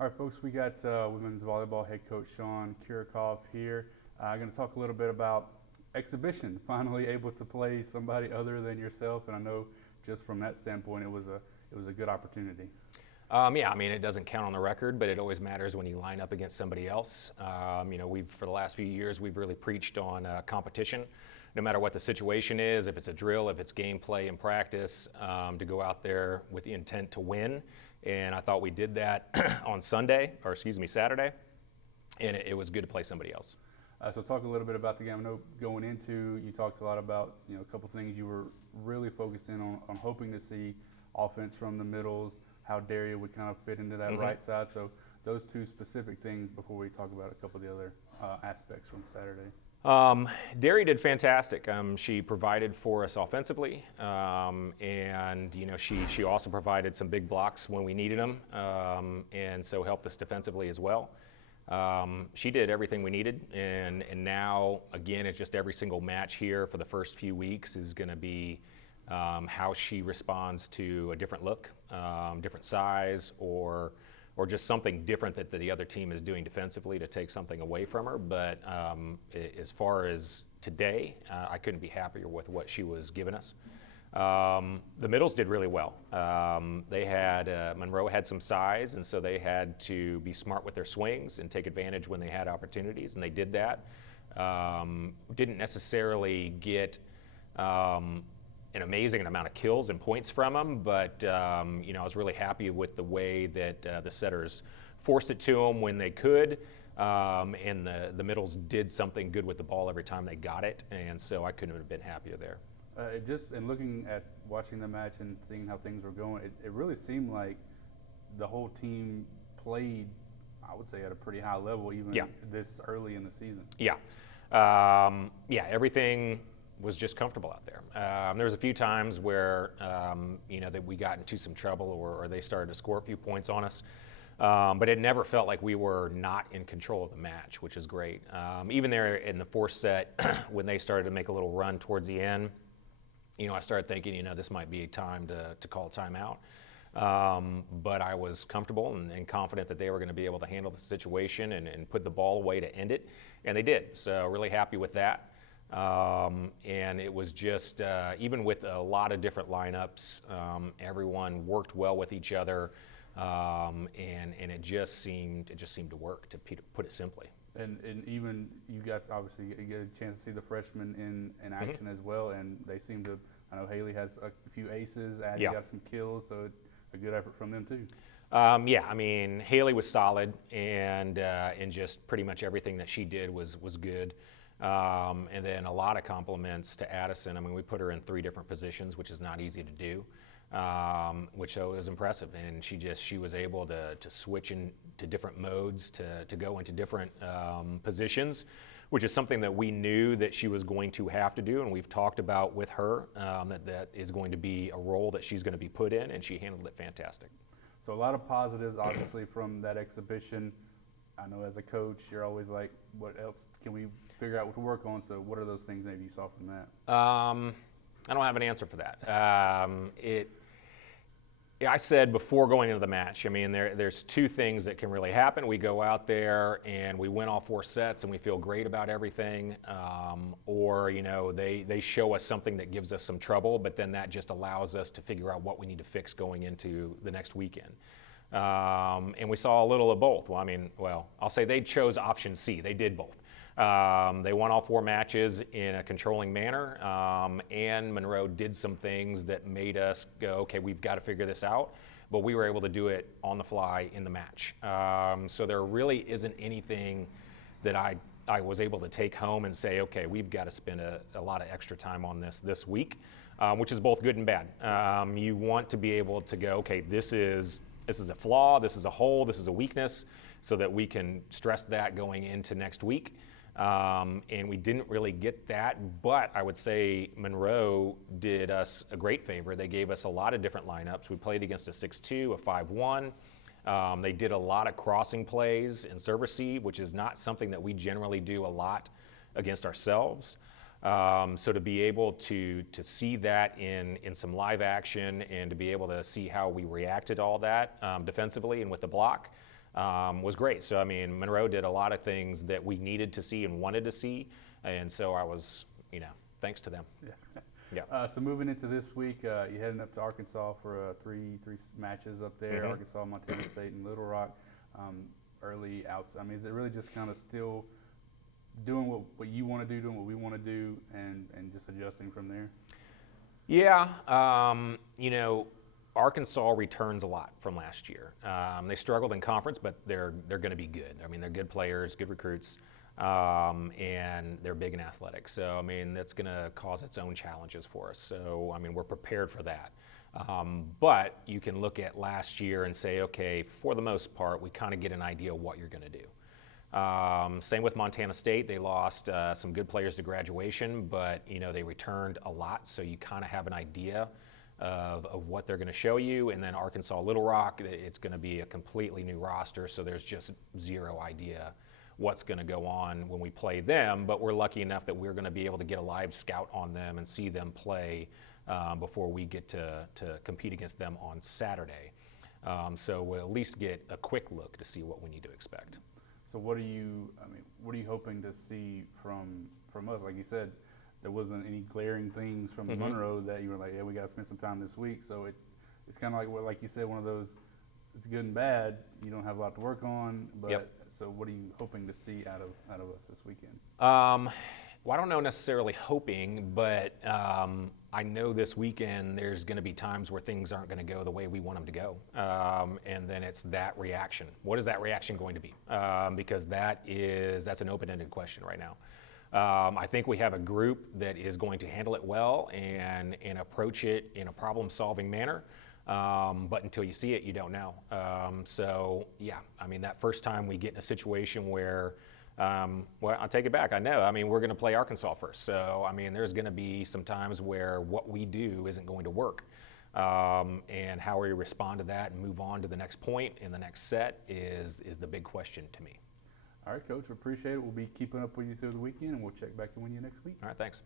All right, folks, we got women's volleyball head coach Sean Kiracofe here. I'm going to talk a little bit about exhibition, finally able to play somebody other than yourself, and I know just from that standpoint it was a good opportunity. Yeah, I mean, it doesn't count on the record, but it always matters when you line up against somebody else. For the last few years, we've really preached on competition, no matter what the situation is, if it's a drill, if it's gameplay and practice, to go out there with the intent to win. And I thought we did that on Saturday, and it was good to play somebody else. So talk a little bit about the game. I know going into, you talked a lot about a couple things you were really focusing on hoping to see offense from the middles, how Daria would kind of fit into that right side. So those two specific things before we talk about a couple of the other aspects from Saturday. Daria did fantastic. She provided for us offensively, and she also provided some big blocks when we needed them, and so helped us defensively as well. She did everything we needed, and now again, it's just every single match here for the first few weeks is going to be how she responds to a different look, different size, or just something different that the other team is doing defensively to take something away from her. But as far as today, I couldn't be happier with what she was giving us. The middles did really well. They had Monroe had some size, and so they had to be smart with their swings and take advantage when they had opportunities, and they did that. Didn't necessarily get an amazing amount of kills and points from them, but I was really happy with the way that the setters forced it to them when they could, and the middles did something good with the ball every time they got it, and so I couldn't have been happier there. And looking at watching the match and seeing how things were going, it really seemed like the whole team played, I would say, at a pretty high level, even this early in the season. Yeah, everything was just comfortable out there. There was a few times where that we got into some trouble or they started to score a few points on us, but it never felt like we were not in control of the match, which is great. Even there in the fourth set, when they started to make a little run towards the end, I started thinking, this might be a time to call a timeout. But I was comfortable and confident that they were going to be able to handle the situation and put the ball away to end it, and they did. So really happy with that. And it was just, even with a lot of different lineups, everyone worked well with each other, and it just seemed to work, to put it simply. And even you got you get a chance to see the freshmen in action as well, and they seem to. I know Haley has a few aces, Addie got some kills, so a good effort from them too. I mean, Haley was solid, and just pretty much everything that she did was good. And then a lot of compliments to Addison. I mean, we put her in 3 different positions, which is not easy to do, which was impressive. And she was able to switch into different modes, to go into different positions, which is something that we knew that she was going to have to do, and we've talked about with her that is going to be a role that she's going to be put in, and she handled it fantastic. So a lot of positives, obviously, from that exhibition. I know as a coach, you're always like, what else can we figure out what to work on? So what are those things maybe you saw from that? I don't have an answer for that. I said before going into the match, I mean, there's 2 things that can really happen. We go out there and we win all 4 sets and we feel great about everything, or they show us something that gives us some trouble, but then that just allows us to figure out what we need to fix going into the next weekend. And we saw a little of both. I'll say they chose option C. They did both. They won all 4 matches in a controlling manner, and Monroe did some things that made us go, okay, we've got to figure this out, but we were able to do it on the fly in the match. So there really isn't anything that I was able to take home and say, okay, we've got to spend a lot of extra time on this week, which is both good and bad. You want to be able to go, okay, this is a flaw, this is a hole, this is a weakness, so that we can stress that going into next week. And we didn't really get that, but I would say Monroe did us a great favor. They gave us a lot of different lineups. We played against a 6-2, a 5-1. They did a lot of crossing plays and serve receive, which is not something that we generally do a lot against ourselves. So to be able to see that in some live action and to be able to see how we reacted to all that defensively and with the block, was great. So, I mean, Monroe did a lot of things that we needed to see and wanted to see. And so I was, thanks to them. Yeah. Yeah. So moving into this week, you're heading up to Arkansas for three matches up there, Mhm. Arkansas, Montana State, and Little Rock. Early outs. I mean, is it really just kind of still doing what you want to do, doing what we want to do, and just adjusting from there? Yeah, Arkansas returns a lot from last year. They struggled in conference, but they're going to be good. I mean, they're good players, good recruits, and they're big and athletic. So, I mean, that's going to cause its own challenges for us. So, I mean, we're prepared for that. But you can look at last year and say, okay, for the most part, we kind of get an idea of what you're going to do. Same with Montana State. They lost some good players to graduation, but they returned a lot, so you kind of have an idea of what they're going to show you. And then Arkansas Little Rock, it's going to be a completely new roster, so there's just zero idea what's going to go on when we play them. But we're lucky enough that we're going to be able to get a live scout on them and see them play before we get to compete against them on Saturday. So we'll at least get a quick look to see what we need to expect. So what are you hoping to see from us? Like you said, there wasn't any glaring things from Mm-hmm. Monroe that you were like, yeah, we got to spend some time this week. So it's kind of like you said, one of those, it's good and bad. You don't have a lot to work on, but Yep. So what are you hoping to see out of us this weekend? Well, I don't know necessarily hoping, but I know this weekend there's going to be times where things aren't going to go the way we want them to go. And then it's that reaction. What is that reaction going to be? Because that's an open-ended question right now. I think we have a group that is going to handle it well and approach it in a problem-solving manner. But until you see it, you don't know. So, yeah, I mean, that first time we get in a situation where, well, I'll take it back. I know. I mean, we're going to play Arkansas first. So, I mean, there's going to be some times where what we do isn't going to work. And how we respond to that and move on to the next point in the next set is the big question to me. All right, Coach, we appreciate it. We'll be keeping up with you through the weekend, and we'll check back in with you next week. All right, thanks.